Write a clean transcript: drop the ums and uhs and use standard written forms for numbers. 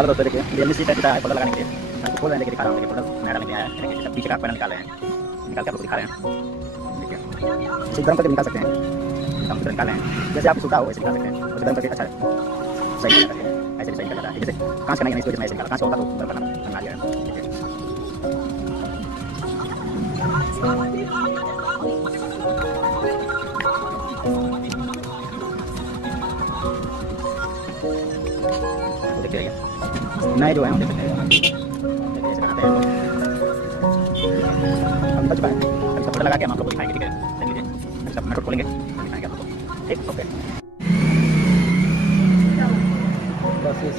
और दोस्तों देखिए रियलमी C33 है फोल्डर लगाने के लिए आपको खोल रहे हैं, देखिए दिखा रहा हूँ, देखिए फोल्डर नया डालने के लिए आया है, देखिए सब पीछे का पैनल निकाल रहे हैं, निकाल के आपको दिखा रहे हैं, देखिए इसे गर्म करके निकाल सकते हैं, हम तुरंत निकाल रहे हैं, जैसे आपकी सुविधा हो वैसे निकाल सकते हैं, उसे गर्म करके अच्छा सही कर सकते हैं, ऐसे भी सही कर जाता है, जैसे कांच का नहीं है इसको जितना ऐसे निकाला, कांच का होता तो गर्म करना बना लिया है, देखिए तो देखिए नए जो है हम देख सकते हैं, देखिए ऐसे बनाते हैं, हम बच पाए अभी सब फोल्डर लगा के हम आप लोग को दिखाएंगे, ठीक है देख लीजिए अभी सब नट खोलेंगे दिखाएंगे आप लोग को, ठीक ओके बस ये